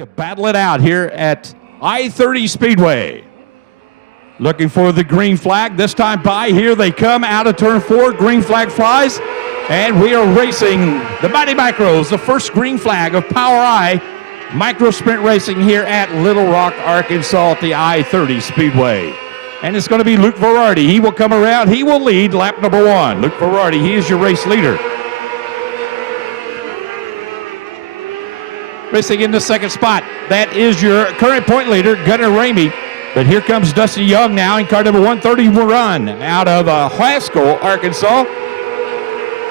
To battle it out here at I-30 Speedway. Looking for the green flag. This time by, here they come out of turn 4. Green flag flies. And we are racing the Mighty Micros, the first green flag of POWRi micro sprint racing here at Little Rock, Arkansas at the I-30 Speedway. And it's going to be Luke Verardi. He will come around. He will lead lap number 1. Luke Verardi, he is your race leader. Racing in the second spot, that is your current point leader, Gunnar Ramey. But here comes Dusty Young now in car number 130 run out of Haskell, Arkansas.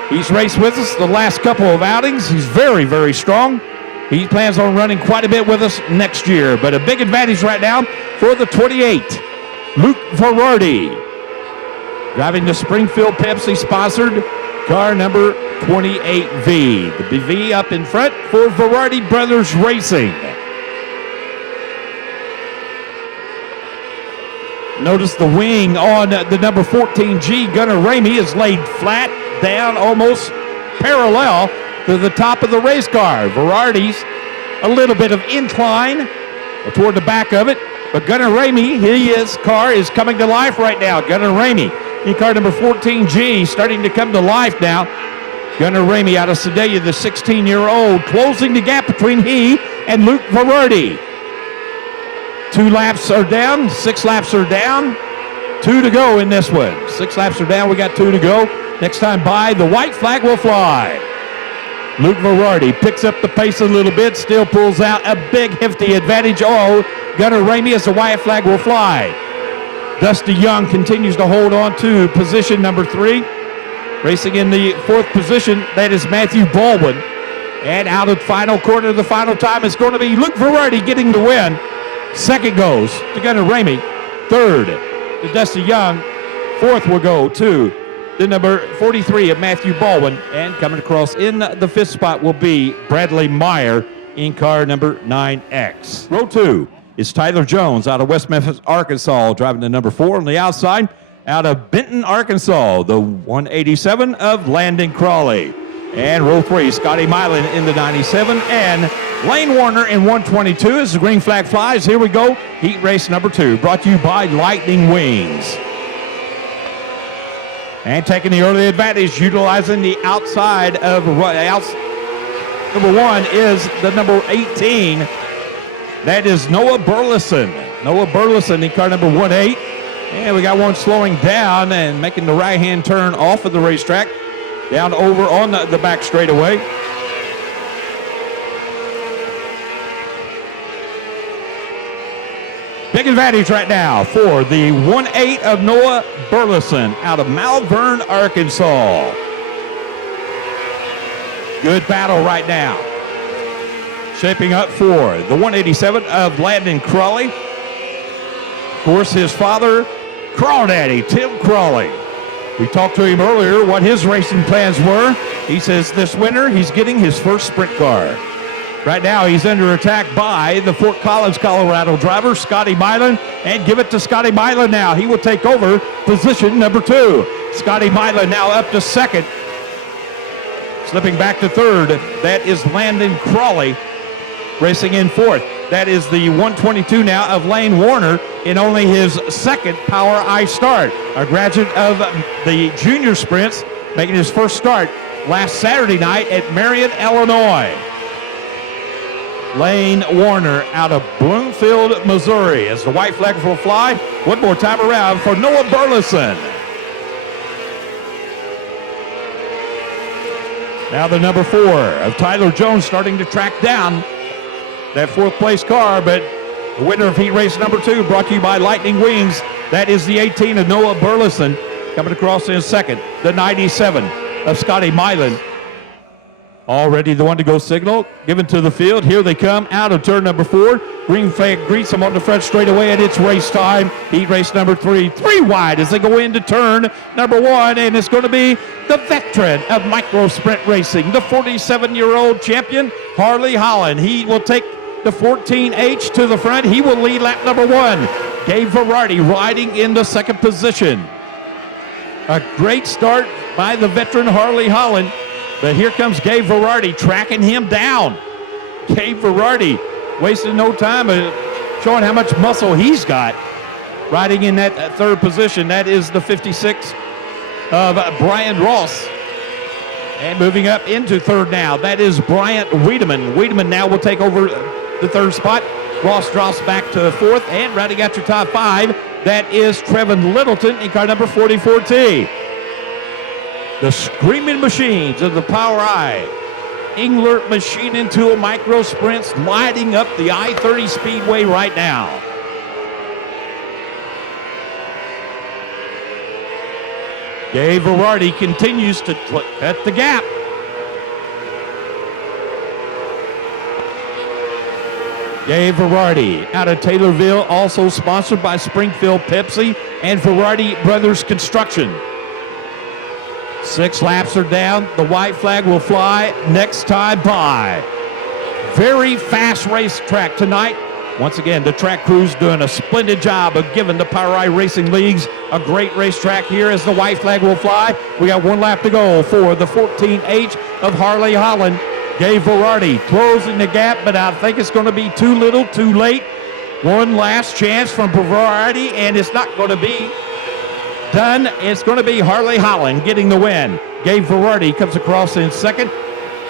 He's raced with us the last couple of outings. He's very, very strong. He plans on running quite a bit with us next year. But a big advantage right now for the 28, Luke Verardi. Driving the Springfield Pepsi-sponsored car number 28V. The BV up in front for Verardi Brothers Racing. Notice the wing on the number 14G. Gunnar Ramey is laid flat down, almost parallel to the top of the race car. Verardi's a little bit of incline toward the back of it, but Gunnar Ramey, his car is coming to life right now. Gunnar Ramey in car number 14G starting to come to life now. Gunnar Ramey out of Sedalia, the 16-year-old, closing the gap between he and Luke Verardi. 2 laps are down, 6 laps are down, 2 to go in this one. 6 laps are down, we got 2 to go. Next time by, the white flag will fly. Luke Verardi picks up the pace a little bit, still pulls out a big hefty advantage. Oh, Gunnar Ramey as the white flag will fly. Dusty Young continues to hold on to position number 3. Racing in the 4th position, that is Matthew Baldwin. And out of final quarter, the final time is going to be Luke Verardi getting the win. 2nd goes to Gunnar Ramey. 3rd to Dusty Young. 4th will go to the number 43 of Matthew Baldwin. And coming across in the 5th spot will be Bradley Meyer in car number 9X. Row 2 is Tyler Jones out of West Memphis, Arkansas, driving the number 4 on the outside. Out of Benton, Arkansas, the 187 of Landon Crawley. And row 3, Scotty Milan in the 97, and Lane Warner in 122 as the green flag flies. Here we go, heat race number 2, brought to you by Lightning Wings. And taking the early advantage, utilizing the outside of number 1 is the number 18. That is Noah Burleson. Noah Burleson in car number 18. And we got one slowing down and making the right-hand turn off of the racetrack, down over on the back straightaway. Big advantage right now for the 1-8 of Noah Burleson out of Malvern, Arkansas. Good battle right now. Shaping up for the 187 of Landon Crawley. Of course, his father, Crawdaddy, Tim Crawley. We talked to him earlier what his racing plans were. He says this winter he's getting his first sprint car. Right now he's under attack by the Fort Collins, Colorado driver, Scotty Milan. And give it to Scotty Milan now. He will take over position number 2. Scotty Milan now up to 2nd. Slipping back to 3rd, that is Landon Crawley. Racing in 4th, that is the 122 now of Lane Warner in only his 2nd POWRi start. A graduate of the junior sprints, making his first start last Saturday night at Marion, Illinois. Lane Warner out of Bloomfield, Missouri as the white flag will fly. One more time around for Noah Burleson. Now the number 4 of Tyler Jones starting to track down that 4th place car, but the winner of heat race number 2 brought to you by Lightning Wings. That is the 18 of Noah Burleson coming across in 2nd. The 97 of Scotty Milan. Already the one to go signal, given to the field. Here they come out of turn number 4. Green flag greets them on the front straightaway, and it's race time. Heat race number 3, 3 wide as they go into turn number 1, and it's going to be the veteran of micro sprint racing, the 47-year-old champion, Harley Holland. He will take the 14H to the front. He will lead lap number 1. Gabe Verardi riding in the 2nd position. A great start by the veteran Harley Holland. But here comes Gabe Verardi tracking him down. Gabe Verardi wasting no time, showing how much muscle he's got riding in that third position. That is the 56 of Brian Ross. And moving up into third now, that is Bryant Wiedemann. Wiedemann now will take over the third spot. Ross drops back to fourth, and rounding out your top five, that is Trevin Littleton in car number 44T. The Screaming Machines of the POWRi Engler Machine and Tool Micro Sprints lighting up the I-30 Speedway right now. Gabe Verardi continues to cut the gap. Gabe Verardi out of Taylorville, also sponsored by Springfield Pepsi and Verardi Brothers Construction. 6 laps are down. The white flag will fly next time by. Very fast racetrack tonight. Once again, the track crew's doing a splendid job of giving the POWRi Racing Leagues a great racetrack here as the white flag will fly. We got 1 lap to go for the 14H of Harley Holland. Gabe Verardi closing the gap, but I think it's going to be too little, too late. One last chance from Verardi, and it's not going to be done. It's going to be Harley Holland getting the win. Gabe Verardi comes across in second.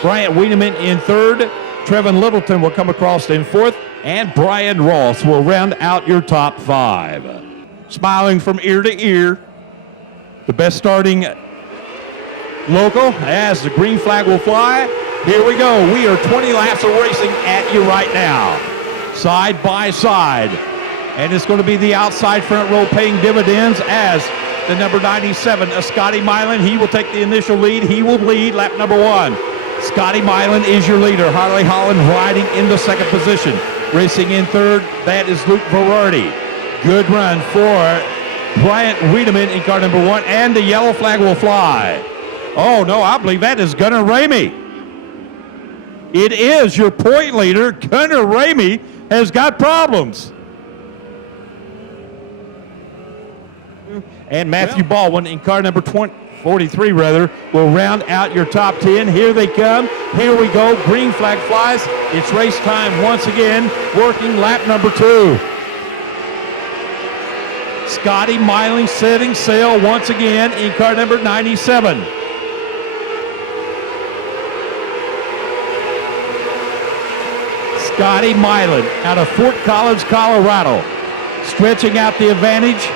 Bryant Wiedemann in third. Trevin Littleton will come across in fourth. And Brian Ross will round out your top 5. Smiling from ear to ear, the best starting local as the green flag will fly. Here we go. We are 20 laps of racing at you right now, side by side. And it's going to be the outside front row paying dividends as the number 97, Scotty Milan. He will take the initial lead. He will lead lap number 1. Scotty Milan is your leader. Harley Holland riding in the second position. Racing in third, that is Luke Verardi. Good run for Bryant Wiedemann in car number 1, and the yellow flag will fly. Oh no, I believe that is Gunnar Ramey. It is your point leader. Gunnar Ramey has got problems. And Matthew Baldwin in car number 43 will round out your top 10. Here they come. Here we go. Green flag flies. It's race time once again. Working lap number 2. Scotty Milan setting sail once again in car number 97. Scotty Milan out of Fort Collins, Colorado. Stretching out the advantage.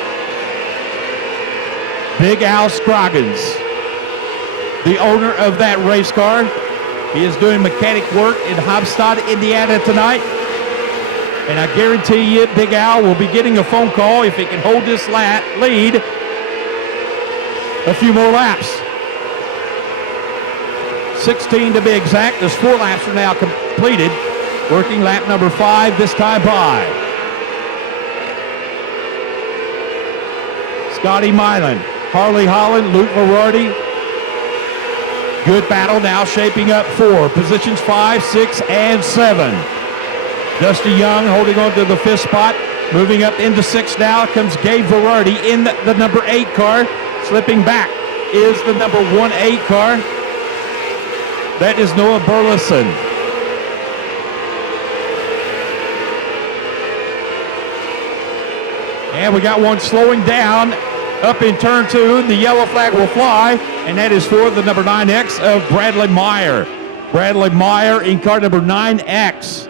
Big Al Scroggins, the owner of that race car. He is doing mechanic work in Hobstad, Indiana tonight. And I guarantee you, Big Al will be getting a phone call if he can hold this lead a few more laps. 16 to be exact, as 4 laps are now completed. Working lap number 5 this time by. Scotty Milan. Harley Holland, Luke Verardi. Good battle now shaping up for positions 5, 6, and 7. Dusty Young holding on to the 5th spot. Moving up into 6 now comes Gabe Verardi in the number 8 car. Slipping back is the number 1-8 car. That is Noah Burleson. And we got one slowing down. Up in turn 2, the yellow flag will fly, and that is for the number 9X of Bradley Meyer. Bradley Meyer in car number 9X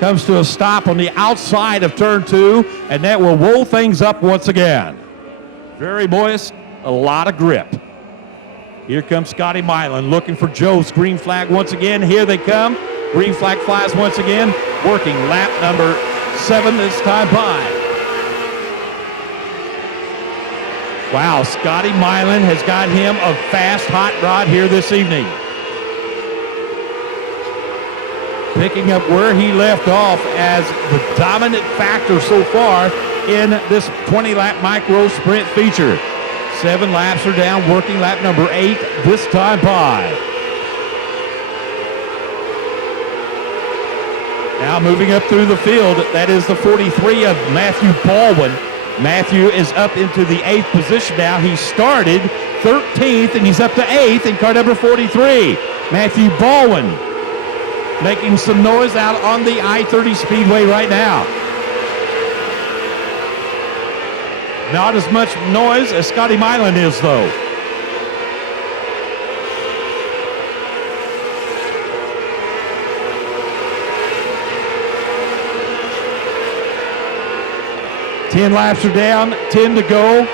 comes to a stop on the outside of turn 2, and that will roll things up once again. Very moist, a lot of grip. Here comes Scotty Milan looking for Joe's green flag once again. Here they come. Green flag flies once again, working lap number 7 this time by. Wow, Scotty Milan has got him a fast hot rod here this evening. Picking up where he left off as the dominant factor so far in this 20-lap micro sprint feature. 7 laps are down, working lap number 8 this time by. Now moving up through the field, that is the 43 of Matthew Baldwin. Matthew is up into the 8th position now. He started 13th, and he's up to 8th in car number 43. Matthew Baldwin making some noise out on the I-30 Speedway right now. Not as much noise as Scotty Milan is, though. Ten laps are down, 10 to go.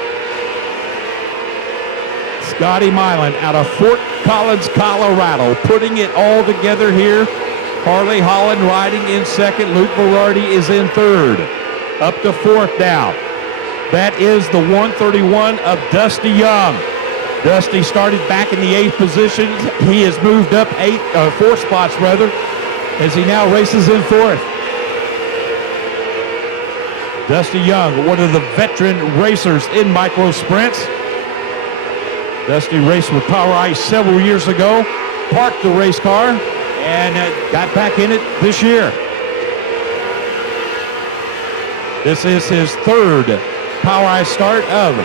Scotty Milan out of Fort Collins, Colorado, putting it all together here. Harley Holland riding in second. Luke Berardi is in third. Up to fourth now. That is the 131 of Dusty Young. Dusty started back in the 8th position. He has moved up 4 spots rather, as he now races in 4th. Dusty Young, one of the veteran racers in micro sprints. Dusty raced with POWRi several years ago, parked the race car, and got back in it this year. This is his 3rd POWRi start of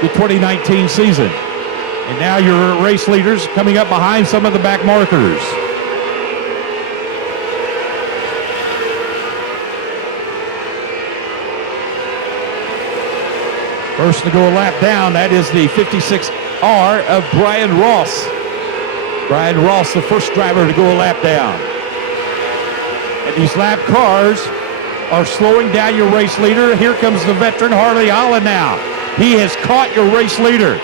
the 2019 season. And now your race leaders coming up behind some of the back markers. First to go a lap down, that is the 56R of Brian Ross. Brian Ross, the first driver to go a lap down. And these lap cars are slowing down your race leader. Here comes the veteran Harley Holland now. He has caught your race leader.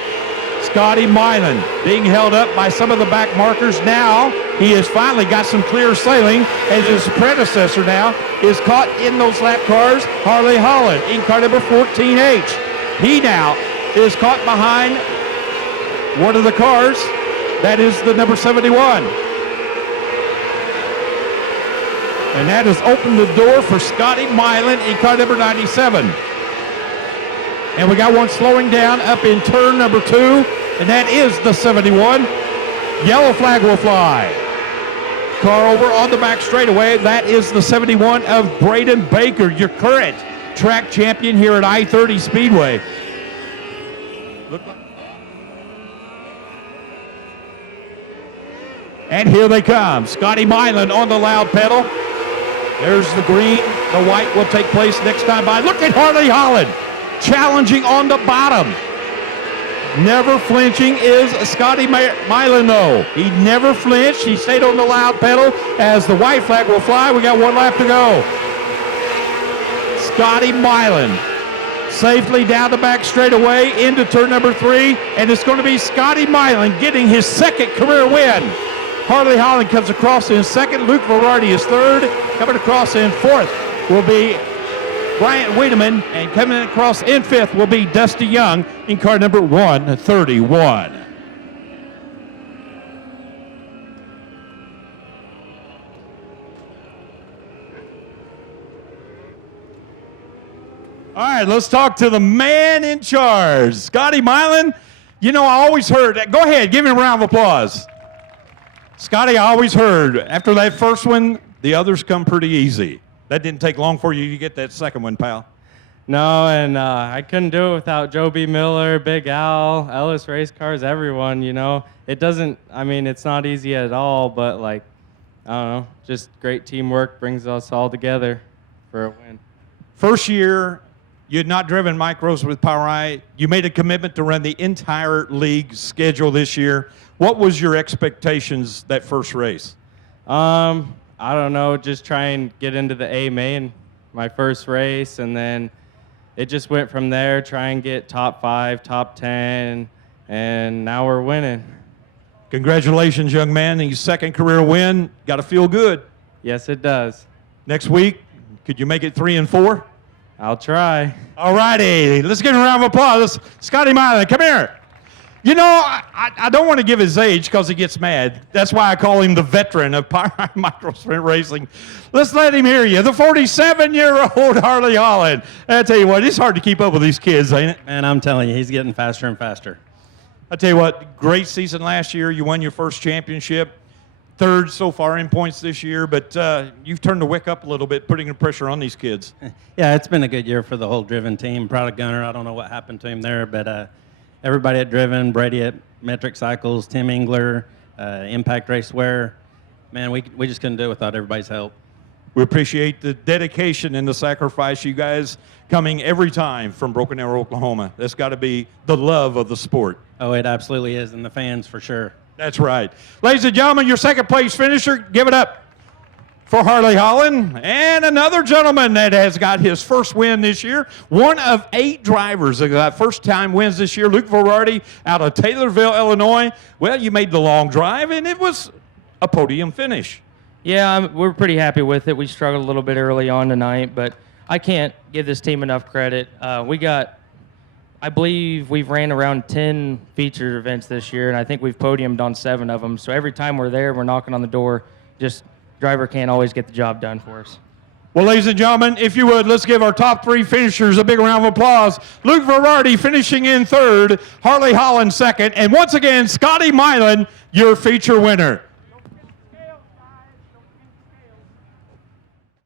Scotty Milan being held up by some of the back markers. Now he has finally got some clear sailing, as his predecessor now is caught in those lap cars. Harley Holland in car number 14H. He now is caught behind one of the cars. That is the number 71. And that has opened the door for Scotty Milan in car number 97. And we got one slowing down up in turn number 2, and that is the 71. Yellow flag will fly. Car over on the back straightaway. That is the 71 of Braden Baker, your current track champion here at I-30 Speedway. And here they come. Scotty Milan on the loud pedal. There's the green. The white will take place next time by. Look at Harley Holland challenging on the bottom. Never flinching is Scotty Milan, though. He never flinched. He stayed on the loud pedal as the white flag will fly. We got one lap to go. Scotty Milan safely down the back straightaway into turn number 3, and it's going to be Scotty Milan getting his 2nd career win. Harley Holland comes across in 2nd. Luke Berardi is 3rd. Coming across in 4th will be Bryant Wiedemann, and coming across in 5th will be Dusty Young in car number 131. All right, let's talk to the man in charge, Scotty Milan. You know, I always heard, go ahead, give him a round of applause. Scotty, I always heard, after that first one, the others come pretty easy. That didn't take long for you to get that second one, pal. No, and I couldn't do it without Joe B. Miller, Big Al, Ellis Race Cars, everyone, you know. It doesn't, I mean, it's not easy at all, but like, I don't know, just great teamwork brings us all together for a win. First year, you had not driven micros with POWRi. You made a commitment to run the entire league schedule this year. What was your expectations that first race? I don't know, just try and get into the A main, my first race, and then it just went from there, try and get top 5, top 10, and now we're winning. Congratulations, young man. Your 2nd career win. Got to feel good. Yes, it does. Next week, could you make it 3 and 4? I'll try. All righty. Let's give him a round of applause. Scotty Milan, come here. You know, I don't want to give his age because he gets mad. That's why I call him the veteran of POWRi micro sprint racing. Let's let him hear you. The 47-year-old Harley Holland. I tell you what, it's hard to keep up with these kids, ain't it? Man, I'm telling you, he's getting faster and faster. I tell you what, great season last year. You won your first championship. 3rd so far in points this year, but you've turned the wick up a little bit, putting the pressure on these kids. Yeah, it's been a good year for the whole Driven team. Proud of Gunner. I don't know what happened to him there, but everybody at Driven, Brady at Metric Cycles, Tim Engler, Impact Racewear, man, we just couldn't do it without everybody's help. We appreciate the dedication and the sacrifice you guys coming every time from Broken Arrow, Oklahoma. That's got to be the love of the sport. Oh, it absolutely is, and the fans for sure. That's right. Ladies and gentlemen, your second place finisher, give it up for Harley Holland. And another gentleman that has got his first win this year. One of 8 drivers that got first-time wins this year. Luke Verardi out of Taylorville, Illinois. Well, you made the long drive, and it was a podium finish. Yeah, we're pretty happy with it. We struggled a little bit early on tonight, but I can't give this team enough credit. I believe we've ran around 10 featured events this year, and I think we've podiumed on 7 of them. So every time we're there, we're knocking on the door. Just driver can't always get the job done for us. Well, ladies and gentlemen, if you would, let's give our top 3 finishers a big round of applause. Luke Verardi finishing in 3rd, Harley Holland 2nd, and once again, Scotty Milan, your feature winner.